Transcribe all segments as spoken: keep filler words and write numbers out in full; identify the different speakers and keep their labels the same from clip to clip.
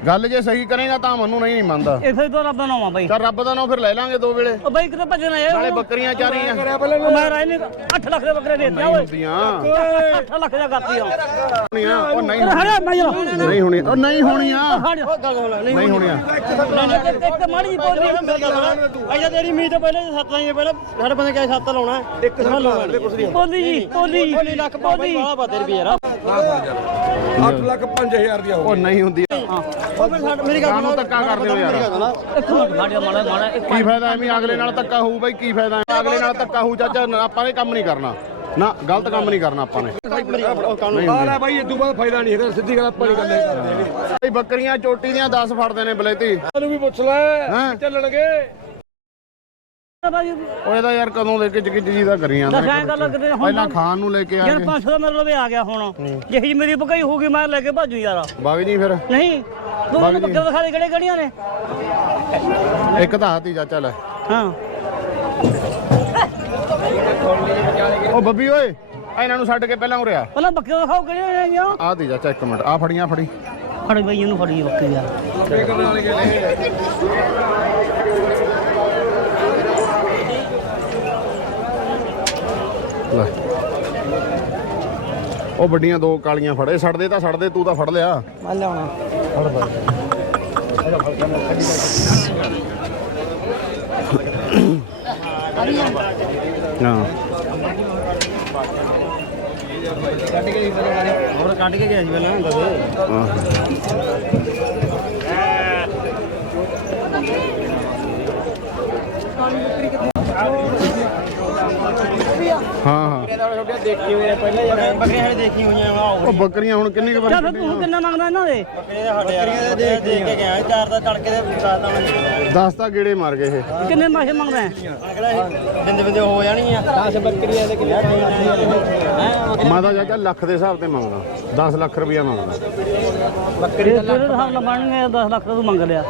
Speaker 1: ਗੱਲ ਜੇ ਸਹੀ ਕਰੇਗਾ ਤਾਂ ਮੈਨੂੰ ਨਹੀਂ ਮੰਨਦਾ।
Speaker 2: ਇਹ ਫਿਰ ਤਾਂ ਰੱਬ ਦਾ ਨਾਮ ਆ ਬਾਈ।
Speaker 1: ਚੱਲ ਰੱਬ ਦਾ ਨਾਮ ਫਿਰ ਲੈ ਲਾਂਗੇ ਦੋ ਵੇਲੇ।
Speaker 2: ਉਹ ਬਾਈ ਕਿਤੇ ਭੱਜਣਾ ਇਹ
Speaker 1: ਨਾਲੇ ਬੱਕਰੀਆਂ ਚਾਰੀਆਂ
Speaker 2: ਮੈਂ ਰਾਇ ਨਹੀਂ ਅੱਠ ਲੱਖ ਦੇ ਬੱਕਰੇ ਦੇ ਦਿੱਤੇ ਓਏ।
Speaker 1: ਹੁੰਦੀਆਂ
Speaker 2: ਅੱਠ ਲੱਖ ਦਾ ਕਰਤੀ ਆ
Speaker 1: ਉਹ ਨਹੀਂ
Speaker 2: ਹੜਿਆ ਮੈਂ ਜਰਾ
Speaker 1: ਨਹੀਂ ਹੋਣੀ ਉਹ ਨਹੀਂ ਹੋਣੀਆਂ
Speaker 2: ਨਹੀਂ
Speaker 1: ਹੋਣੀਆਂ
Speaker 2: ਇੱਕ ਮਾੜੀ ਜੀ ਬੋਲੀ
Speaker 3: ਅੱਛਾ ਤੇਰੀ ਉਮੀਦ ਤਾਂ ਪਹਿਲੇ ਸੱਤ ਆਈਆਂ ਪਹਿਲਾਂ ਸਾਡੇ ਬੰਦੇ ਕਿਹਾ ਸੱਤ ਲਾਉਣਾ ਇੱਕ ਸਮਾਂ ਲਾਉਣਾ
Speaker 2: ਬੋਲੀ ਜੀ ਬੋਲੀ
Speaker 3: ਬੋਲੀ ਲੱਖ ਪਾਉਂਦੀ ਬਾਲਾ ਬਾਤੇ ਰੁਪਏ ਯਾਰ
Speaker 4: ਅੱਠ ਲੱਖ ਪੰਜ ਹਜ਼ਾਰ ਦੀ
Speaker 1: ਉਹ ਨਹੀਂ ਹੁੰਦੀ।
Speaker 3: ਉਹ ਫਿਰ ਸਾਡੇ ਮੇਰੀ ਗੱਲ
Speaker 1: ਕਾਹਨੂੰ ਧੱਕਾ ਕਰਦੇ ਹੋ ਯਾਰ?
Speaker 2: ਇੱਕ ਮਿੰਟ ਮਾੜਿਆ ਮਾੜਾ ਮਾੜਾ
Speaker 1: ਕੀ ਫਾਇਦਾ ਐਵੇਂ ਅਗਲੇ ਨਾਲ ਧੱਕਾ ਹੋਊ ਬਾਈ? ਕੀ ਫਾਇਦਾ ਅਗਲੇ ਨਾਲ ਧੱਕਾ ਹੋਊ? ਚਾਚਾ ਆਪਾਂ ਨੇ ਕੰਮ ਨਹੀਂ ਕਰਨਾ ਨਾ, ਗਲਤ ਕੰਮ ਨਹੀਂ ਕਰਨਾ ਆਪਾਂ ਨੇ।
Speaker 4: ਆ ਲੈ ਬਾਈ ਇਦੋਂ ਬਾਅਦ ਫਾਇਦਾ ਨਹੀਂ ਹੈਗਾ, ਸਿੱਧੀ ਗੱਲ ਆਪਾਂ ਨਹੀਂ ਕਰਦੇ
Speaker 1: ਬਈ ਬੱਕਰੀਆਂ ਚੋਟੀ ਦੀਆਂ ਦਸ ਫੜਦੇ ਨੇ ਬਲੇਤੀ।
Speaker 4: ਇਹਨੂੰ ਵੀ ਪੁੱਛ ਲੈ ਚੱਲਣਗੇ।
Speaker 1: ਉਹ ਇਹਦਾ ਯਾਰ ਕਦੋਂ ਦੇ ਕਿਚ ਕਿਚ ਜੀ ਦਾ ਕਰੀ ਜਾਂਦਾ।
Speaker 2: ਦੱਸਾਂ ਗੱਲ ਕਿਤੇ ਹੁਣ
Speaker 1: ਪਹਿਲਾਂ ਖਾਣ ਨੂੰ ਲੈ ਕੇ ਆ
Speaker 2: ਯਾਰ
Speaker 1: ਗਏ।
Speaker 2: ਪੰਜ ਸੌ ਦਾ ਮੇਰੇ ਲਵੇ ਆ ਗਿਆ ਹੁਣ ਜਿਹੀ ਮੇਰੀ ਬਕਾਈ ਹੋਊਗੀ ਮੈਂ ਲੈ ਕੇ ਭਾਜੂ ਯਾਰ।
Speaker 1: ਵਗ ਜੀ ਫਿਰ
Speaker 2: ਨਹੀਂ ਤੂੰ ਮੈਨੂੰ ਬੱਕਰੇ ਦਿਖਾ ਦੇ ਕਿਹੜੇ ਕਿਹੜੀਆਂ ਨੇ।
Speaker 1: ਇੱਕ ਤਾਂ ਹਾਥੀ ਚਾਚਾ ਲੈ।
Speaker 2: ਹਾਂ
Speaker 1: ਉਹ ਬੱਬੀ ਓਏ ਇਹਨਾਂ ਨੂੰ ਛੱਡ ਕੇ ਪਹਿਲਾਂ ਉਰਿਆ
Speaker 2: ਪਹਿਲਾਂ ਬੱਕਰੇ ਦਿਖਾਓ ਕਿਹੜੀਆਂ ਨੇ।
Speaker 1: ਆ ਦੀ ਚਾਚਾ ਇੱਕ ਮਿੰਟ ਆ ਫੜੀਆਂ ਫੜੀ
Speaker 2: ਫੜੀ ਬਈ ਇਹਨੂੰ ਫੜੀ ਬੱਕਰੀ ਯਾਰ।
Speaker 1: ਲੈ ਉਹ ਵੱਡੀਆਂ ਦੋ ਕਾਲੀਆਂ ਫੜੇ ਛੱਡਦੇ ਤਾਂ ਛੱਡਦੇ ਤੂੰ ਤਾਂ ਫੜ ਲਿਆ।
Speaker 3: ਮੈਂ ਲਿਆਉਣਾ
Speaker 1: ਹਾਂ
Speaker 3: ਹੋਰ ਕੱਢ ਕੇ ਗਿਆ ਸੀ ਪਹਿਲਾਂ ਦੱਸੇ
Speaker 1: ਹਾਂ ਹਾਂ
Speaker 3: ਦੇਖੀ ਹੋਈ ਪਹਿਲਾਂ ਯਾਰ ਬੱਕਰੀਆਂ ਸਾਡੇ ਦੇਖੀ ਹੋਈਆਂ ਵਾ
Speaker 1: ਉਹ ਬੱਕਰੀਆਂ ਹੁਣ ਕਿੰਨੀ ਕੁ
Speaker 2: ਚੱਲ
Speaker 1: ਵਾਰ
Speaker 2: ਫਿਰ ਤੂੰ ਕਿੰਨਾ ਮੰਗਦਾ ਇਹਨਾਂ ਦੇ।
Speaker 3: ਬੱਕਰੀਆਂ ਸਾਡੇ ਯਾਰ ਦੇਖ ਦੇਖ ਕੇ ਗਿਆ ਚਾਰ ਦਾ ਤੜਕੇ ਦੇ ਸਾਦਾ ਮੈਂ
Speaker 1: ਦਸ ਤਾਂ ਗੇੜੇ ਮਾਰ ਗਏ ਇਹ।
Speaker 2: ਕਿੰਨੇ ਪੈਸੇ ਮੰਗਦਾ ਹੈ?
Speaker 3: ਬਿੰਦੇ ਬਿੰਦੇ ਹੋ ਜਾਣਗੀਆਂ ਦਸ ਬੱਕਰੀਆਂ ਦੇ ਕਿੰਨੇ
Speaker 1: ਮੈਂ ਤਾਂ ਚਾਚਾ ਲੱਖ ਦੇ ਹਿਸਾਬ ਤੇ ਮੰਗਦਾ ਦਸ ਲੱਖ ਰੁਪਇਆ ਮੰਗਦਾ।
Speaker 2: ਬੱਕਰੀ ਦਾ ਤੇਰੇ ਹਿਸਾਬ ਨਾਲ ਬਣ ਗਏ ਦਸ ਲੱਖ ਦਾ ਤੂੰ ਮੰਗ ਲਿਆ।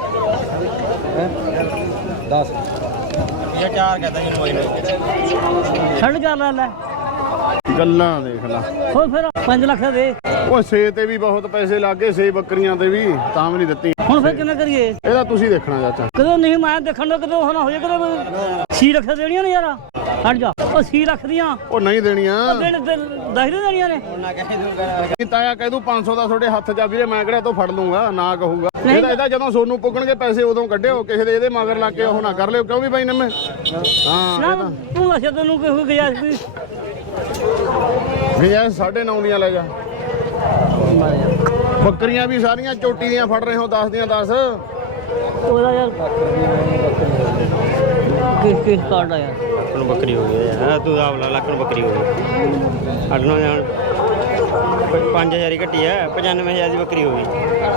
Speaker 4: ਦਸ
Speaker 3: ਇਹ ਚਾਰ ਕਹਤਾ ਜੀ ਨੋਈ ਨੇ
Speaker 2: ਛੱਡ ਜਾ ਲੈ ਲੈ
Speaker 1: ਗੱਲਾਂ ਦੇਖ ਲੈ।
Speaker 2: ਹੋਰ ਫਿਰ ਪੰਜ ਲੱਖ ਦਾ ਦੇ।
Speaker 1: ਉਹ ਸੇ ਤੇ ਵੀ ਬਹੁਤ ਪੈਸੇ ਲੱਗ ਗਏ, ਸੇ ਬੱਕਰੀਆਂ ਤੇ ਵੀ ਤਾਂ ਵੀ ਨਹੀਂ ਦਿੱਤੀ।
Speaker 2: ਹੁਣ ਫਿਰ ਕਿਵੇਂ ਕਰੀਏ?
Speaker 1: ਇਹਦਾ ਤੁਸੀਂ ਦੇਖਣਾ ਚਾਚਾ।
Speaker 2: ਕਦੋਂ ਨਹੀਂ ਮੈਂ ਦੇਖਣ ਦਾ ਕਦੋਂ ਹੋਣਾ ਹੋ ਜਾਏ ਕਦੋਂ ਸੀ ਲੱਖ ਦੇਣੀਆਂ ਨੇ ਯਾਰ। ਹਟ ਜਾ ਉਹ ਸੀ ਲੱਖ ਦੀਆਂ
Speaker 1: ਉਹ ਨਹੀਂ ਦੇਣੀਆਂ
Speaker 2: ਦੇਣ ਦਸ ਦੇਣੀਆਂ ਨੇ।
Speaker 3: ਨਾ ਕਹੇ ਦੂੰਗਾ
Speaker 1: ਕੀ ਤਾਇਆ ਕਹਿ ਦੂ ਪੰਜ ਸੌ ਦਾ ਤੁਹਾਡੇ ਹੱਥ ਚ ਆ ਵੀਰੇ ਮੈਂ ਕਿਹੜਾ ਤੋਂ ਫੜ ਲੂੰਗਾ ਨਾ ਕਹੂਗਾ। ਇਹਦਾ ਇਹਦਾ ਜਦੋਂ ਸੋਨੂੰ ਪੁੱਗਣਗੇ ਪੈਸੇ ਉਦੋਂ ਕੱਢਿਓ, ਕਿਸੇ ਦੇ ਇਹਦੇ ਮਗਰ ਲੱਗ ਕੇ ਉਹ ਨਾ ਕਰ ਲਿਓ। ਕਿਉਂ ਵੀ ਬਾਈ ਨੰਮੇ? ਹਾਂ
Speaker 2: ਨਾ ਤੂੰ ਅੱਛਾ ਤੈਨੂੰ ਕਿਹੋ ਗਿਆ ਸੀ
Speaker 1: ਵੀ ਇਹ ਸਾਢੇ ਨੌ ਦੀਆਂ ਲੈ ਜਾ। ਬੱਕਰੀਆਂ ਵੀ ਸਾਰੀਆਂ ਚੋਟੀ ਦੀਆਂ ਫੜ ਰਹੇ ਹੋ, ਦਸ ਦੀਆਂ ਦਸ।
Speaker 2: ਉਹਦਾ ਯਾਰ ਕਿਸ ਕਿਸ ਕਾਰਡ ਆ ਯਾਰ।
Speaker 3: ਲੱਖ ਨੂੰ ਬੱਕਰੀ ਹੋ ਗਈ ਯਾਰ ਤੂੰ ਆਪ ਲਾ ਲੱਖ ਨੂੰ ਬੱਕਰੀ ਹੋ ਗਈ ਅੜਨੋਂ ਜਾਣ ਪੰਜ ਹਜ਼ਾਰ ਹੀ ਘੱਟੀ ਹੈ ਪਚਾਨਵੇਂ ਹਜ਼ਾਰ ਦੀ ਬੱਕਰੀ ਹੋ ਗਈ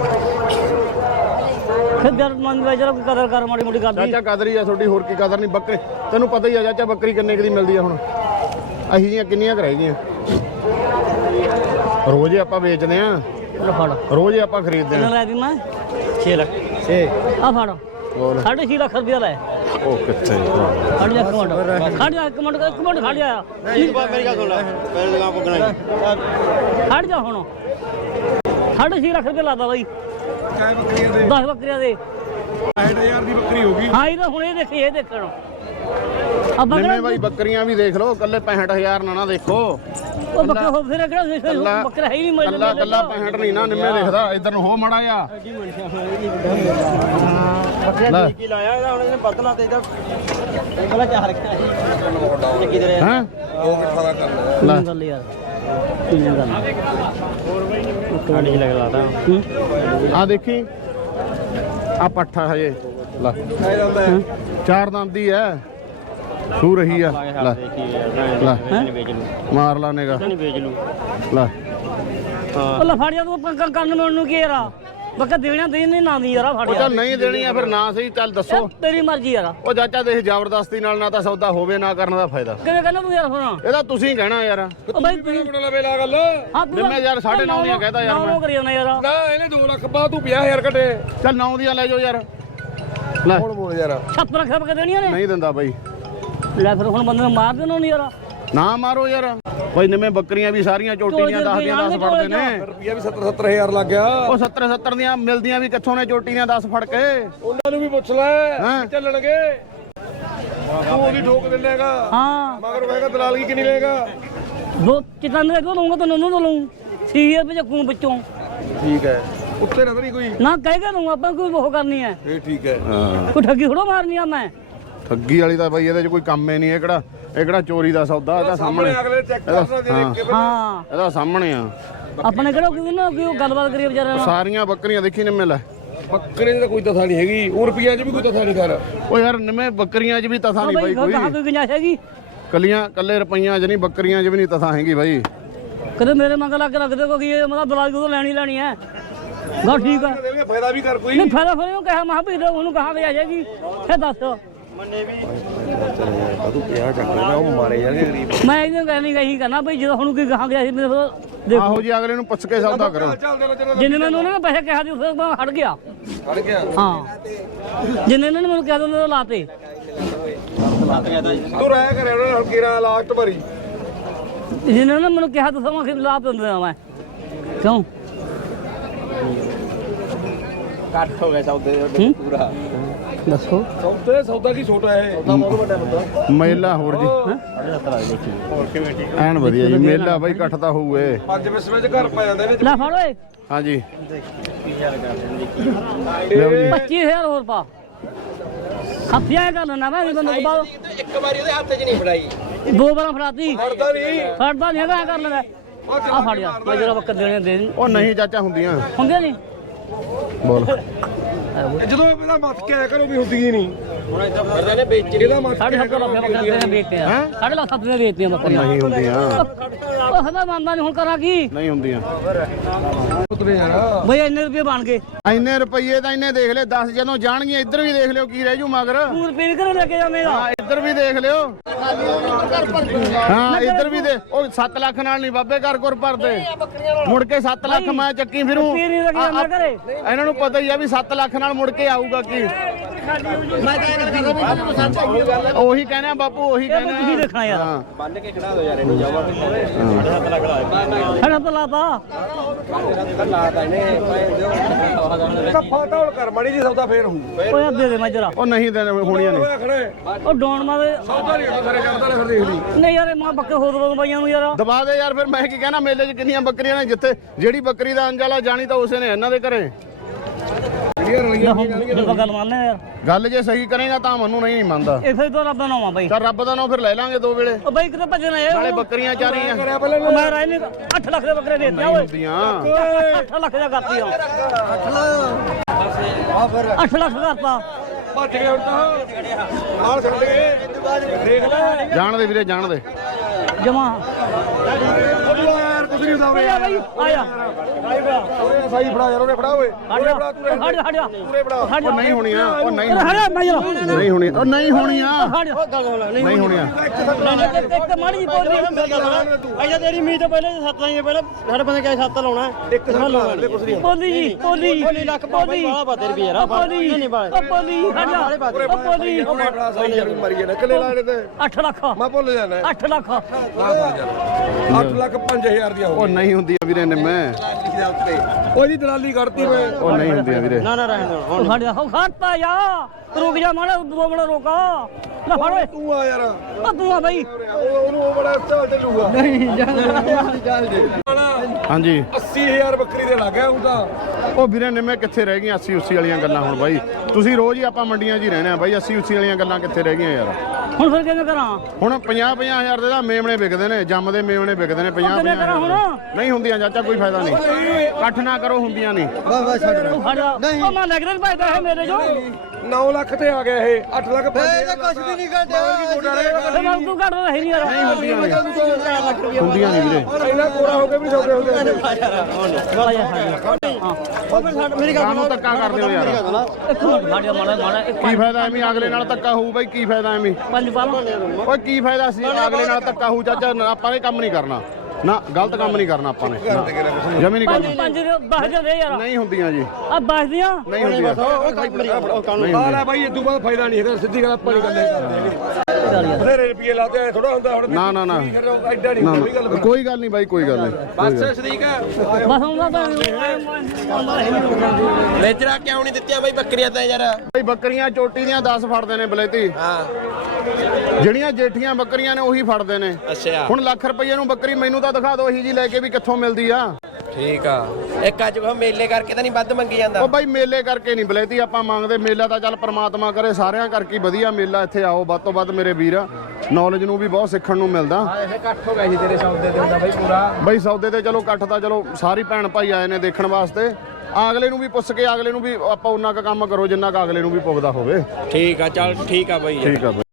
Speaker 2: ਫਿਰ ਜਦ ਮੰਨ ਵੇ ਜਰਾ ਕਦਰ ਕਰ ਮਾੜੀ ਮੋਟੀ ਕਰਦੀ।
Speaker 1: ਚਾਚਾ ਕਦਰ ਹੀ ਆ ਤੁਹਾਡੀ, ਹੋਰ ਕੀ ਕਦਰ ਨਹੀਂ। ਬੱਕਰੀ ਤੈਨੂੰ ਪਤਾ ਹੀ ਆ ਚਾਚਾ ਬੱਕਰੀ ਕਿੰਨੇ ਕੁ ਦੀ ਮਿਲਦੀ ਆ ਹੁਣ। ਅਸੀਂ ਜੀਆਂ ਕਿੰਨੀਆਂ ਕੁ ਰਹਿ ਗਈਆਂ ਰੋਜ਼ ਹੀ ਆਪਾਂ ਵੇਚਦੇ ਆ,
Speaker 2: ਲੈ ਫੜ
Speaker 1: ਰੋਜ਼ ਹੀ ਆਪਾਂ ਖਰੀਦਦੇ
Speaker 2: ਕਿੰਨਾ
Speaker 1: ਆ।
Speaker 2: ਲੈ ਦੀ ਮੈਂ
Speaker 3: ਛੇ ਲੱਖ
Speaker 1: ਛੇ
Speaker 2: ਆ ਫੜ
Speaker 1: ਬੋਲ
Speaker 2: ਸਾਢੇ ਛੇ ਲੱਖ ਰੁਪਇਆ ਲੈ।
Speaker 1: ਉਹ ਕਿੱਥੇ
Speaker 2: ਖੜ ਜਾ ਇੱਕ ਮਿੰਟ ਖੜ ਜਾ ਇੱਕ ਮਿੰਟ ਇੱਕ ਮਿੰਟ ਖੜ ਜਾ
Speaker 3: ਮੇਰੀ ਗੱਲ ਸੁਣ ਲੈ ਪਹਿਲੇ ਦੁਕਾਨ ਪੁੱਗਣਾ
Speaker 2: ਖੜ ਜਾ ਹੁਣ ਸਾਢੇ ਛੇ ਲੱਖ ਰੁਪਇਆ ਲਾਦਾ ਬਾਈ ਦਸ ਬੱਕਰੀਆਂ ਦੇ
Speaker 4: ਅੱਠ ਹਜ਼ਾਰ ਦੀ ਬੱਕਰੀ ਹੋ ਗਈ।
Speaker 2: ਹਾਂ ਇਹ ਤਾਂ ਹੁਣ ਇਹ ਦੇਖੀ ਇਹ ਦੇਖਣ ਆ
Speaker 1: ਨਿੰਮੇ
Speaker 2: ਬੱਕਰਾ
Speaker 1: ਬਾਈ ਬੱਕਰੀਆਂ ਵੀ ਦੇਖ ਲਓ, ਕੱਲੇ ਪੈਂਹਠ ਹਜ਼ਾਰ ਨਾ ਨਾ ਦੇਖੋ।
Speaker 2: ਉਹ ਬੱਕਰਾ ਹੋ ਫਿਰ ਕਿਹੜਾ ਬੱਕਰਾ ਹੈ ਹੀ ਨਹੀਂ ਮਿਲ
Speaker 1: ਕੱਲਾ ਕੱਲਾ ਪੈਂਹਠ ਨਹੀਂ ਨਾ ਨਿੰਮੇ ਦੇਖਦਾ। ਇੱਧਰ ਨੂੰ ਹੋ ਮਾੜਾ ਆ ਲੈ
Speaker 3: ਕੀ ਲਾਇਆ ਇਹਦਾ ਹੁਣ ਇਹਨੇ ਬਦਲਾ ਤੇ ਇਹਦਾ ਪਹਿਲਾਂ ਚਾਰ ਗਿਆ ਚੱਕੀ ਦੇ
Speaker 1: ਹੈਂ
Speaker 4: ਦੋ ਮਿੱਠਾ ਦਾ ਕਰ ਲੈ।
Speaker 1: ਲੈ
Speaker 2: ਗੱਲ ਯਾਰ ਕਿੰਨੀ ਗੱਲ
Speaker 3: ਕਾੜੀ ਲੱਗ ਲਾਦਾ
Speaker 1: ਆ ਦੇਖੀ ਆ ਪੱਠਾ ਹਜੇ ਲੈ ਚਾਰ ਦੰਦੀ ਐ ਸੂ ਰਹੀ ਆ ਲੈ ਲੈ
Speaker 3: ਵੇਚ ਲੂ
Speaker 1: ਮਾਰ ਲਾ ਨੇਗਾ
Speaker 3: ਨਹੀਂ ਵੇਚ ਲੂ
Speaker 1: ਲੈ
Speaker 2: ਉਹ ਲੈ ਫੜ ਜਾ ਤੂੰ ਕੰਨ ਕੰਨ ਮਿਲਣ ਨੂੰ ਕੀ ਯਾਰ ਬੱਕਾ ਦੇਣਾ ਦੇ ਨਹੀਂ ਨਾ ਦੀ ਯਾਰ ਫੜ
Speaker 1: ਉਹ
Speaker 2: ਜਾ
Speaker 1: ਚੱਲ ਨਹੀਂ ਦੇਣੀ ਆ ਫਿਰ ਨਾ ਸਹੀ। ਚੱਲ ਦੱਸੋ
Speaker 2: ਤੇਰੀ ਮਰਜ਼ੀ ਯਾਰ
Speaker 1: ਉਹ ਚਾਚਾ ਦੇਖ ਜ਼ਬਰਦਸਤੀ ਨਾਲ ਨਾ ਤਾਂ ਸੌਦਾ ਹੋਵੇ ਨਾ ਕਰਨ ਦਾ ਫਾਇਦਾ।
Speaker 2: ਕਿਵੇਂ ਕਹਿੰਦਾ ਤੂੰ ਯਾਰ ਹੁਣ
Speaker 1: ਇਹਦਾ ਤੁਸੀਂ ਕਹਿਣਾ ਯਾਰ।
Speaker 2: ਉਹ ਬਾਈ ਤੂੰ
Speaker 4: ਬਣਾ ਲਵੇ ਲਾ ਗੱਲ
Speaker 2: ਹਾਂ ਤੂੰ
Speaker 1: ਨਿੰਮੇ ਯਾਰ ਸਾਢੇ ਨੌ ਦੀਆਂ ਕਹਿਤਾ ਯਾਰ ਮੈਂ।
Speaker 4: ਨਾ
Speaker 2: ਕਰੀ ਜਾਂਦਾ ਯਾਰ
Speaker 4: ਇਹਨੇ ਦੋ ਲੱਖ ਬਾਅਦ ਤੂੰ ਪੰਜਾਹ ਹਜ਼ਾਰ ਘਟੇ।
Speaker 1: ਚੱਲ ਨੌ ਦੀਆਂ ਲੈ ਜਾਓ ਯਾਰ। ਲੈ
Speaker 4: ਬੋਲ ਬੋਲ ਯਾਰ
Speaker 2: ਛੱਤ ਲੱਖ ਰੁਪਏ ਦੇਣੀਆਂ ਨੇ
Speaker 1: ਨਹੀਂ ਦਿੰਦਾ ਬਾਈ।
Speaker 2: ਲੈ ਫਿਰ ਹੁਣ ਬੰਦੇ ਨੂੰ ਮਾਰ ਦੇਣਾ ਨਹੀਂ ਯਾਰ
Speaker 1: ਨਾ ਮਾਰੋ ਯਾਰ ਬਈ ਨਿੰਮੇ ਬੱਕਰੀਆਂ ਵੀ ਸਾਰੀਆਂ ਚੋਟੀ ਦੀਆਂ ਦਸ ਦੀਆਂ ਦਸ ਫੜਦੇ ਨੇ
Speaker 4: ਰੁਪਈਆ ਵੀ ਸੱਤਰ ਸੱਤਰ ਹਜ਼ਾਰ ਲੱਗ ਗਿਆ
Speaker 1: ਉਹ ਸੱਤਰ ਸੱਤਰ ਦੀਆਂ ਮਿਲਦੀਆਂ ਵੀ ਕਿੱਥੋਂ ਨੇ ਚੋਟੀ ਦੀਆਂ ਦਸ ਫੜ ਕੇ
Speaker 4: ਉਹਨਾਂ ਨੂੰ ਵੀ ਪੁੱਛ ਲੈ
Speaker 1: ਹਾਂ।
Speaker 4: ਚੱਲਣਗੇ ਤੂੰ ਉਹਦੀ ਠੋਕ ਦਿੰਨੇਗਾ
Speaker 2: ਹਾਂ
Speaker 4: ਮਗਰ ਕਹੇਗਾ ਦਲਾਲਗੀ ਕਿੰਨੀ ਲਏਗਾ
Speaker 2: ਦੋ ਚਿਕਨ ਦੇ ਦੋ ਲਊਂਗਾ ਤਾਂ ਨੋਨੂੰ ਤੋਂ ਲਊਂ ਛੇ ਰੁਪਏ ਚੱਕੂ ਵਿੱਚੋਂ
Speaker 4: ਠੀਕ ਹੈ ਉੱਤੇ ਨਾ ਨਹੀਂ ਕੋਈ
Speaker 2: ਨਾ ਕਹਿ ਕੇ ਲਊਂ ਆਪਾਂ ਕੋਈ ਉਹ ਕਰਨੀ ਹੈ
Speaker 4: ਇਹ ਠੀਕ ਹੈ
Speaker 1: ਹਾਂ
Speaker 2: ਕੋਈ ਠੱਗੀ ਥੋੜਾ ਮਾਰਨੀ ਆ ਮੈਂ
Speaker 1: ਠੱਗੀ ਵਾਲੀ ਤਾਂ ਬਈ ਇਹਦੇ 'ਚ ਕੋਈ ਕੰਮ ਹੀ ਨਹੀਂ ਇਹ ਕਿਹੜਾ ਇਹ ਕਿਹੜਾ ਚੋਰੀ ਦਾ ਸੌਦਾ ਇਹਦਾ ਸਾਹਮਣੇ
Speaker 4: ਅਗਲੇ ਚੈੱਕ ਕਰਨਾ ਦੇ
Speaker 1: ਹਾਂ।
Speaker 4: ਕੇ
Speaker 2: ਹਾਂ
Speaker 1: ਇਹਦਾ ਸਾਹਮਣੇ ਆ
Speaker 2: ਆਪਣੇ ਕਿਹੜਾ ਕੋਈ ਨਾ ਕੋਈ ਗੱਲਬਾਤ ਕਰੀਏ ਵਿਚਾਰਿਆਂ ਨਾਲ
Speaker 1: ਸਾਰੀਆਂ ਬੱਕਰੀਆਂ ਦੇਖੀ ਨਿੰਮੇ ਲੈ
Speaker 4: ਬੱਕਰੇ ਦੀ ਤਾਂ ਕੋਈ ਤਥਾ ਨਹੀਂ ਹੈਗੀ ਉਹ ਰੁਪਈਆ 'ਚ ਵੀ ਕੋਈ ਤਥਾ ਨਹੀਂ ਕਰ
Speaker 1: ਉਹ ਯਾਰ ਨਿੰਮੇ ਬੱਕਰੀਆਂ 'ਚ ਵੀ ਤਥਾ ਨਹੀਂ ਬਾਈ ਕੋਈ
Speaker 2: ਕਹਾਂ ਕੋਈ ਗੁੰਜਾਇਸ਼ ਹੈਗੀ
Speaker 1: ਕੱਲੀਆਂ ਕੱਲੇ ਰੁਪਈਆਂ 'ਚ ਨਹੀਂ ਬੱਕਰੀਆਂ 'ਚ ਵੀ ਨਹੀਂ ਤਥਾ ਹੈਗੀ ਬਾਈ
Speaker 2: ਕਦੇ ਮੇਰੇ ਮੰਗ ਲੱਗ ਰੱਖਦੇ ਕੋਈ ਇਹ ਮਤਲਬ ਦਲਾਲ ਕੋਲ ਲੈਣੀ ਲੈਣੀ ਹੈ ਗਾ ਠੀਕ ਆ
Speaker 4: ਦੇਣਗੇ ਫਾਇਦਾ ਵੀ ਕਰ ਕੋਈ
Speaker 2: ਨਹੀਂ ਫਾਇਦਾ ਫਿਰ ਉਹਨੂੰ ਕਿਹਾ ਮਹਾਂ ਵੀ ਉਹਨੂੰ ਕਹਾਂ ਵੀ ਆ ਜਾਏਗੀ ਫਿਰ ਦੱਸ
Speaker 4: ਤੂੰ ਪਿਆ ਚੱਕ ਲੈਣਾ ਉਹ ਮਾਰੇ ਜਾਣਗੇ ਗਰੀਬ
Speaker 2: ਮੈਂ ਇਹਨੂੰ ਕਹਿਣੀ ਕਹੀ ਕਰਨਾ ਬਈ ਜਦੋਂ ਹੁਣ ਕੋਈ ਕਹਾਂ ਗਿਆ ਸੀ ਮੇਰੇ ਕੋਲ ਦੇਖੋ
Speaker 1: ਆਹੋ ਜੀ ਅਗਲੇ ਨੂੰ ਪੁੱਛ ਕੇ ਸੌਦਾ ਕਰੋ
Speaker 4: ਚੱਲਦੇ ਨਾ ਚੱਲਦੇ
Speaker 2: ਜਿੰਨੇ ਮੈਨੂੰ ਉਹਨਾਂ ਨੇ ਪੈਸੇ ਕਿਹਾ ਸੀ ਉਸ ਤੋਂ ਹਟ ਗਿਆ
Speaker 4: ਖੜ ਗਿਆ
Speaker 2: ਹਾਂ ਜਿੰਨੇ ਇਹਨਾਂ ਨੇ ਮੈਨੂੰ ਕਿਹਾ ਉਹਨਾਂ ਲਾਤੇ
Speaker 4: ਤੂੰ ਰਹਿ ਕਰਿਆ ਉਹਨਾਂ ਨਾਲ ਕੀਰਾ ਲਾਸਟ ਭਰੀ
Speaker 2: ਜਿੰਨੇ ਨੇ ਮੈਨੂੰ ਕਿਹਾ ਤਾਂ ਸਮਾਂ ਲਾ ਦਿੰਦਾ ਮੈਂ ਕਿਉਂ
Speaker 3: ਕੱਟ ਹੋ ਗਿਆ ਸੌਦੇ ਦੇ ਪੂਰਾ
Speaker 2: ਦੱਸੋ
Speaker 4: ਸੌਦੇ ਸੌਦਾ ਕੀ ਛੋਟਾ ਹੈ ਸੌਦਾ ਬਹੁਤ ਵੱਡਾ ਬੰਦਾ
Speaker 1: ਮੇਲਾ ਹੋਰ ਜੀ ਐਨ ਵਧੀਆ ਜੀ ਮੇਲਾ ਬਾਈ ਇਕੱਠ ਤਾਂ ਹੋਊਏ
Speaker 4: ਪੰਜ ਵਿਸ ਵਿੱਚ ਘਰ ਪੈ ਜਾਂਦੇ ਨੇ
Speaker 2: ਲੈ ਫੜ ਓਏ
Speaker 1: ਹਾਂਜੀ
Speaker 2: ਪੱਚੀ ਹਜ਼ਾਰ ਹੋਰ ਪਾ ਹੱਥਿਆ ਕਰ ਲੈਣਾ ਮੈਂ ਬੰਦਾ ਬਾਅਦ
Speaker 3: ਇੱਕ ਵਾਰੀ ਉਹਦੇ ਹੱਥ 'ਚ ਨਹੀਂ ਫੜਾਈ
Speaker 2: ਦੋ ਵਾਰਾਂ ਫੜਾਤੀ
Speaker 4: ਫੜਦਾ ਨਹੀਂ
Speaker 2: ਫੜਦਾ ਨਹੀਂ ਹੈਗਾ ਐਂ ਕਰ ਲੈਣਾ ਆ ਫੜ ਜਾ ਮੈਂ ਜਿਹੜਾ ਬੱਕਰ ਦੇਣੇ ਦੇ
Speaker 1: ਉਹ ਨਹੀਂ ਚਾਚਾ ਹੁੰਦੀਆਂ
Speaker 2: ਹੁੰਦੇ ਨਹੀਂ
Speaker 1: ਬੋਲ
Speaker 4: ਇਹ ਜਦੋਂ ਇਹਦਾ ਮੱਥ ਕੇ ਆਇਆ ਕਰੋ ਵੀ ਹੁੰਦੀ ਹੀ ਨਹੀਂ
Speaker 3: ਹੁਣ ਇੱਦਾਂ ਫਿਰਦੇ ਨੇ ਵੇਚ
Speaker 4: ਇਹਦਾ ਮੱਥ
Speaker 2: ਸਾਢੇ ਸੱਤ ਲੱਖ ਬੱਕਰ ਦੇ ਵੇਚਦੇ ਆ ਸਾਢੇ ਲੱਖ ਸੱਤ ਦੇ ਵੇਚਦੀਆਂ ਬੱਕਰੀਆਂ
Speaker 1: ਨਹੀਂ ਹੁੰਦੀਆਂ
Speaker 2: ਉਹ ਹਦਾ ਮੰਨਦਾ ਨਹੀਂ ਹੁਣ ਕਰਾਂ ਕੀ
Speaker 1: ਨਹੀਂ ਹੁੰਦੀਆਂ
Speaker 4: ਉਤਰੇ ਯਾਰ
Speaker 2: ਬਈ ਇੰਨੇ ਰੁਪਏ ਬਣ ਗਏ
Speaker 1: ਇੰਨੇ ਰੁਪਈਏ ਤਾਂ ਇੰਨੇ ਦੇਖ ਲੈ ਦਸ ਜਦੋਂ ਜਾਣਗੀਆਂ ਇੱਧਰ ਵੀ ਦੇਖ ਲਿਓ ਕੀ ਰਹਿ ਜੂ ਮਗਰ
Speaker 2: ਤੂੰ ਰੁਪਏ ਘਰੋਂ ਲੈ ਕੇ ਜਾਵੇਂਗਾ
Speaker 1: ਹਾਂ ਇੱਧਰ ਵੀ ਦੇਖ ਲਿਓ ਹਾਂ ਇੱਧਰ ਵੀ ਦੇ ਉਹ ਸੱਤ ਲੱਖ ਨਾਲ ਨਹੀਂ ਬਾਬੇ ਘਰ ਘਰ ਭਰਦੇ ਮੁੜ ਕੇ ਸੱਤ ਲੱਖ ਮੈਂ ਚੱਕੀ ਫਿਰੂ
Speaker 2: ਰੁਪਏ ਨਹੀਂ ਲੱਗੇ ਜਾਂਦਾ ਘਰੇ
Speaker 1: ਇਹਨਾਂ ਨੂੰ ਪਤਾ ਹੀ ਆ ਵੀ ਸੱਤ ਲੱਖ ਨਾਲ ਮੁੜ ਕੇ ਆਊਗਾ ਕੀ
Speaker 2: ਮੈਂ ਤਾਂ ਇਹ ਗੱਲ ਕਰਦਾ
Speaker 1: ਉਹੀ ਕਹਿੰਦਾ ਬਾਪੂ ਉਹੀ
Speaker 2: ਇਹ ਤੁਸੀਂ
Speaker 1: ਕਹਿੰਦਾ
Speaker 2: ਦੇਖਣਾ ਯਾਰ
Speaker 1: ਹਾਂ
Speaker 3: ਬੰਨ ਕੇ ਖੜਾ ਦੋ ਯਾਰ ਇਹਨੂੰ ਜਾਵਾ ਸਾਢੇ ਸੱਤ ਲੱਖ ਲਾ
Speaker 2: ਸਾਡਾ ਤਾਂ ਲਾਤਾ
Speaker 3: ਲਾਤਾ ਇਹਨੇ
Speaker 4: ਕੱਫਾ ਢੋਲ ਕਰ ਮੜੀ ਜੀ ਸੌਦਾ ਫੇਰ ਹੋਊ
Speaker 2: ਓਏ ਆ ਦੇ ਦੇ ਮੈਂ ਜਰਾ
Speaker 1: ਉਹ ਨਹੀਂ ਦੇਣੇ ਹੋਣੀਆਂ ਨੇ
Speaker 4: ਹੋਇਆ ਖੜੇ
Speaker 2: ਉਹ ਡੋਣ ਮਾਰੇ
Speaker 4: ਸੌਦਾ ਨਹੀਂ ਹੁੰਦਾ ਸਾਰੇ ਕਰਦਾ ਨੇ ਫਿਰ ਦੇਖ ਲਈ
Speaker 2: ਨਹੀਂ ਯਾਰ ਮੈਂ ਬੱਕਰ ਹੋਰ ਦੋ ਬਾਈਆਂ ਨੂੰ ਯਾਰ
Speaker 1: ਦਬਾ ਦੇ ਯਾਰ ਫਿਰ ਮੈਂ ਕੀ ਕਹਿਣਾ ਮੇਲੇ 'ਚ ਕਿੰਨੀਆਂ ਬੱਕਰੀਆਂ ਨੇ ਜਿੱਥੇ ਜਿਹੜੀ ਬੱਕਰੀ ਦਾ ਅੰਜਾਲਾ ਜਾਣੀ ਤਾਂ ਉਸੇ ਨੇ ਇਹਨਾਂ ਦੇ ਘਰੇ
Speaker 4: ਜਿਹੜੀਆਂ ਰਲੀਆਂ
Speaker 2: ਆਪਾਂ ਗੱਲ ਮੰਨ ਲੈ ਯਾਰ
Speaker 1: ਗੱਲ ਜੇ ਸਹੀ ਕਰੇਗਾ ਤਾਂ ਮੈਨੂੰ ਨਹੀਂ ਮੰਨਦਾ
Speaker 2: ਇਹ ਫਿਰ ਤੋਂ ਰੱਬ ਦਾ ਨਾਮ ਆ ਬਾਈ
Speaker 1: ਤਾਂ ਰੱਬ ਦਾ ਨਾਮ ਫਿਰ ਲੈ ਲਾਂਗੇ ਦੋ ਵੇਲੇ
Speaker 2: ਉਹ ਬਾਈ ਕਿਤੇ ਭੱਜਣਾ ਇਹ
Speaker 1: ਨਾਲੇ ਬੱਕਰੀਆਂ ਚਾਰੀਆਂ
Speaker 4: ਕਰਿਆ ਪਹਿਲੇ
Speaker 2: ਉਹ ਮੈਂ ਰਾਇ ਨੇ ਅੱਠ ਲੱਖ ਦੇ ਬੱਕਰੇ ਦੇ ਦਿੱਤੇ ਓਏ
Speaker 1: ਹੁੰਦੀਆਂ
Speaker 2: ਅੱਠ ਲੱਖ ਦਾ ਕਰਤੀ ਆ ਅੱਠ ਲੱਖ ਕਰਤਾ
Speaker 4: ਭੱਜ ਗਏ ਹੁਣ ਤਾਂ ਨਾਲ ਛੱਡ ਗਏ ਦੇਖ ਲੈ
Speaker 1: ਜਾਣ ਦੇ ਵੀਰੇ ਜਾਣ ਦੇ
Speaker 2: ਜਮਾ
Speaker 4: ਯਾਰ ਕੁਝ ਨਹੀਂ ਹੁੰਦਾ
Speaker 2: ਆ ਬਾਈ ਆਇਆ
Speaker 4: ਓਏ ਸਾਈ ਫੜਾ ਯਾਰ ਉਹਨੇ ਫੜਾ ਓਏ
Speaker 2: ਹਟ ਜਾ ਹਟ ਜਾ ਹਟ ਜਾ
Speaker 4: ਪੂਰੇ ਫੜਾ
Speaker 2: ਹਟ ਜਾ
Speaker 1: ਉਹ ਨਹੀਂ ਹੋਣੀਆਂ ਉਹ ਨਹੀਂ
Speaker 2: ਹਟ ਜਾ ਮੈਂ ਜਰਾ
Speaker 1: ਨਹੀਂ ਹੋਣੀ ਉਹ ਨਹੀਂ ਹੋਣੀਆਂ
Speaker 2: ਹਟ ਜਾ
Speaker 1: ਨਹੀਂ ਹੋਣੀਆਂ
Speaker 2: ਇੱਕ ਇੱਕ ਮਾੜੀ ਜੀ ਬੋਲੀ
Speaker 3: ਅੱਛਾ ਤੇਰੀ ਮੀਤ ਪਹਿਲੇ ਸੱਤ ਲਾਈਆਂ ਪਹਿਲਾਂ ਸਾਡੇ ਬੰਦੇ ਕਿਹਾ ਸੱਤ ਲਾਉਣਾ
Speaker 4: ਇੱਕ ਸਾਲ ਲਾ ਲੈ ਕੁਝ ਨਹੀਂ
Speaker 2: ਬੋਲੀ ਜੀ ਬੋਲੀ
Speaker 3: ਬੋਲੀ ਲੱਖ ਬਾਬਾ ਬਾਲਾ ਪਾ ਤੇਰੇ ਵੀ ਯਾਰ
Speaker 2: ਬੋਲੀ
Speaker 3: ਨਹੀਂ ਬਾਲਾ
Speaker 2: ਉਹ ਬੋਲੀ ਹਟ ਜਾ ਉਹ ਬੋਲੀ
Speaker 4: ਉਹ ਮੈਂ ਫੜਾ ਸਾਈ ਯਾਰ ਮਰੀ ਜਾਣਾ ਕਿੱਲੇ ਲਾਣੇ ਤੇ
Speaker 2: ਅੱਠ ਲੱਖ
Speaker 4: ਮੈਂ ਭੁੱਲ ਜਾਣਾ
Speaker 2: ਅੱਠ ਲੱਖ
Speaker 4: ਅੱਠ ਲੱਖ ਪੰਜ ਹਜ਼ਾਰ ਦੀਆਂ ਹੋ
Speaker 1: ਉਹ ਨਹੀਂ ਹੁੰਦੀਆਂ ਵੀਰੇ ਨਿੰਮੇ
Speaker 4: ਉਹ ਜੀ ਦਲਾਲੀ ਕਰਤੀ ਮੈਂ
Speaker 1: ਉਹ ਨਹੀਂ ਹੁੰਦੀਆਂ ਵੀਰੇ
Speaker 3: ਨਾ ਨਾ ਰਹਿਣ ਦੇ ਹੁਣ
Speaker 2: ਉਹ ਹਟ ਜਾ ਉਹ ਖੜਤਾ ਜਾ ਰੁਕ ਜਾ ਮਾੜਾ ਦੋ ਮਿੰਟ ਰੋਕਾ ਲੈ ਫੜ ਓਏ
Speaker 4: ਤੂੰ ਆ ਯਾਰ
Speaker 2: ਉਹ ਤੂੰ ਆ ਬਾਈ
Speaker 4: ਉਹ ਉਹਨੂੰ ਉਹ ਬੜਾ ਚਾਲ ਚੱਲੂਗਾ
Speaker 2: ਨਹੀਂ ਜਾ
Speaker 1: ਹਾਂਜੀ
Speaker 4: ਅੱਸੀ ਹਜ਼ਾਰ ਬੱਕਰੀ ਦੇ ਲੱਗ ਗਿਆ ਉਹ ਤਾਂ
Speaker 1: ਉਹ ਵੀਰੇ ਨਿੰਮੇ ਕਿੱਥੇ ਰਹਿ ਗਈਆਂ ਅੱਸੀ ਉਸੀ ਵਾਲੀਆਂ ਗੱਲਾਂ ਹੁਣ ਬਾਈ ਤੁਸੀਂ ਰੋਜ਼ ਹੀ ਆਪਾਂ ਮੰਡੀਆਂ 'ਚ ਹੀ ਰਹਿਣਾ ਬਾਈ ਅੱਸੀ ਉਸੀ ਵਾਲੀਆਂ ਗੱਲਾਂ ਕਿੱਥੇ ਰਹਿ ਗਈਆਂ ਯਾਰ
Speaker 2: ਹੁਣ ਫਿਰ ਕਿਵੇਂ ਕਰਾਂ
Speaker 1: ਹੁਣ ਪੰਜਾਹ ਪੰਜਾਹ ਹਜ਼ਾਰ ਦੇ ਤਾਂ ਮੇਮਣੇ ਵਿਕਦੇ ਨੇ ਜੰਮਦੇ ਮੇਮਣੇ ਵਿਕਦੇ ਨੇ ਪੰਜਾਹ
Speaker 2: ਕਿਵੇਂ
Speaker 1: ਪੰਜਾਹ
Speaker 2: ਕਰਾਂ ਹੁਣ
Speaker 1: ਨਹੀਂ ਹੁੰਦੀਆਂ ਚਾਚਾ ਕੋਈ ਫਾਇਦਾ ਨਹੀਂ ਇਕੱਠ ਨਾ ਕਰੋ ਹੁੰਦੀਆਂ ਨਹੀਂ
Speaker 2: ਉਹ ਹਟ ਜਾ ਉਹ ਮੈਂ ਲੈਗਰ ਭਜਦਾ ਹੈ ਮੇਰੇ ਜੋ
Speaker 4: ਨੌ ਲੱਖ ਤੇ ਆ ਗਿਆ ਇਹ ਅੱਠ ਲੱਖ
Speaker 3: ਇਹ ਕੁਝ ਵੀ ਨਹੀਂ ਘਟਿਆ
Speaker 2: ਤੇ ਮੈਂ ਤੂੰ ਘੱਟ ਰਿਹਾ ਹੀ ਨਹੀਂ ਯਾਰ
Speaker 1: ਨਹੀਂ ਹੁੰਦੀਆਂ ਨਹੀਂ ਹੁੰਦੀਆਂ ਨਹੀਂ ਵੀਰੇ
Speaker 4: ਇੰਨਾ ਕੋਰਾ ਹੋ ਕੇ ਵੀ ਸੌਦੇ ਹੁੰਦੇ
Speaker 2: ਆ ਜਾ ਹਾਂ
Speaker 3: ਉਹ ਫਿਰ ਸਾਡਾ ਮੇਰੀ ਗੱਲ
Speaker 1: ਕਾਹਨੂੰ ਧੱਕਾ ਕਰਦੇ ਹੋ ਯਾਰ
Speaker 2: ਇੱਕ ਮਿੰਟ ਹਟ ਜਾ ਮਾੜਾ ਮਾੜਾ ਇੱਕ
Speaker 1: ਕੀ ਫਾਇਦਾ ਐਵੇਂ ਅਗਲੇ ਨਾਲ ਧੱਕਾ ਹੋਊ ਬਾਈ ਕੀ ਫਾਇਦਾ ਐਵੇਂ
Speaker 2: ਪੰਜ ਪਾ ਲਓ
Speaker 1: ਓਏ ਕੀ ਫਾਇਦਾ ਸੀ ਅਗਲੇ ਨਾਲ ਧੱਕਾ ਹੋਊ ਚਾਚਾ ਆਪਾਂ ਇਹ ਕੰਮ ਨਹੀਂ ਕਰਨਾ ਨਾ ਗਲਤ ਕੰਮ ਨਹੀਂ ਕਰਨਾ ਆਪਾਂ ਨੇ ਜਮੀ ਨਹੀਂ
Speaker 2: ਪੰਜ
Speaker 1: ਕਰਨਾ
Speaker 2: ਪੰਜ ਦਸ ਦੇ ਦੇ ਯਾਰ
Speaker 1: ਨਹੀਂ ਹੁੰਦੀਆਂ ਜੀ
Speaker 2: ਆ ਬਸ ਦੀਆਂ
Speaker 1: ਨਹੀਂ ਹੁੰਦੀਆਂ ਨਹੀਂ
Speaker 4: ਆ ਲੈ ਬਾਈ ਇਦੋਂ ਬਾਅਦ ਫਾਇਦਾ ਨਹੀਂ ਹੈਗਾ ਸਿੱਧੀ ਗੱਲ ਆਪਾਂ ਨਹੀਂ ਕਰਦੇ ਬਥੇਰੇ ਰੁਪਏ ਲਾਤੇ ਥੋੜਾ ਹੁੰਦਾ ਹੁਣ
Speaker 1: ਨਾ ਨਾ ਨਾ
Speaker 4: ਐਡਾ ਨਹੀਂ
Speaker 1: ਨਾ,
Speaker 4: ਕੋਈ ਗੱਲ
Speaker 1: ਨਾ, ਕੋਈ ਗੱਲ ਨਹੀਂ ਬਾਈ ਕੋਈ ਗੱਲ ਨਹੀਂ
Speaker 4: ਬਸ ਸਦੀਕ
Speaker 2: ਬਸ ਉਹਨਾਂ ਦਾ
Speaker 5: ਲੇਜਰਾ ਕਿਉਂ ਨਹੀਂ ਦਿੱਤੀਆਂ ਬਾਈ ਬੱਕਰੀਆਂ ਤਾਂ ਯਾਰ
Speaker 1: ਬਾਈ ਬੱਕਰੀਆਂ ਚੋਟੀ ਦੀਆਂ ਦਸ ਫੜਦੇ ਨੇ ਬਲੇਤੀ
Speaker 5: ਹਾਂ
Speaker 1: ਜਿਹੜੀਆਂ ਜੇਠੀਆਂ ਬੱਕਰੀਆਂ ਨੇ ਉਹੀ ਫੜਦੇ ਨੇ
Speaker 5: ਅੱਛਾ
Speaker 1: ਹੁਣ ਲੱਖ ਰੁਪਏ ਨੂੰ ਬੱਕਰੀ ਮੈਨੂੰ ਤਾਂ ਦਿਖਾ ਦਿਓ ਇਹੀ ਜੀ ਲੈ ਕੇ ਵੀ ਕਿੱਥੋਂ ਮਿਲਦੀ ਆ
Speaker 5: ਠੀਕ ਆ ਇੱਕ ਅੱਜ ਉਹ ਮੇਲੇ ਕਰਕੇ ਤਾਂ ਨਹੀਂ ਵੱਧ ਮੰਗੀ ਜਾਂਦਾ
Speaker 1: ਉਹ ਬਾਈ ਮੇਲੇ ਕਰਕੇ ਨਹੀਂ ਬਲੇਤੀ ਆਪਾਂ ਮੰਗਦੇ ਮੇਲਾ ਤਾਂ ਚੱਲ ਪ੍ਰਮਾਤਮਾ ਕਰੇ ਸਾਰਿਆਂ ਕਰਕੇ ਹੀ ਵਧੀਆ ਮੇਲਾ ਇੱਥੇ ਆਓ ਵੱਧ ਤੋਂ ਵੱਧ ਮੇਰੇ ਵੀਰ ਨੌਲੇਜ ਨੂੰ ਵੀ ਬਹੁਤ ਸਿੱਖਣ ਨੂੰ ਮਿਲਦਾ
Speaker 5: ਇਹ ਇਕੱਠ ਹੋ ਗਿਆ ਸੀ ਤੇਰੇ ਸੌਦੇ ਤੇ ਹੁੰਦਾ ਬਾਈ ਪੂਰਾ
Speaker 1: ਬਾਈ ਸੌਦੇ ਤੇ ਚਲੋ ਇਕੱਠ ਤਾਂ ਚਲੋ ਸਾਰੀ ਭੈਣ ਭਾਈ ਆਏ ਨੇ ਦੇਖਣ ਵਾਸਤੇ ਅਗਲੇ ਨੂੰ ਵੀ ਪੁੱਛ ਕੇ ਅਗਲੇ ਨੂੰ ਵੀ ਆਪਾਂ ਉਹਨਾਂ ਕੁ ਕੰਮ ਕਰੋ ਜਿੰਨਾ ਕੁ ਅਗਲੇ ਨੂੰ ਵੀ ਪੁੱਗਦਾ ਹੋਵੇ
Speaker 5: ਠੀਕ ਆ ਚੱਲ ਠੀਕ ਆ ਬਾਈ
Speaker 1: ਠੀਕ ਆ ਬਾਈ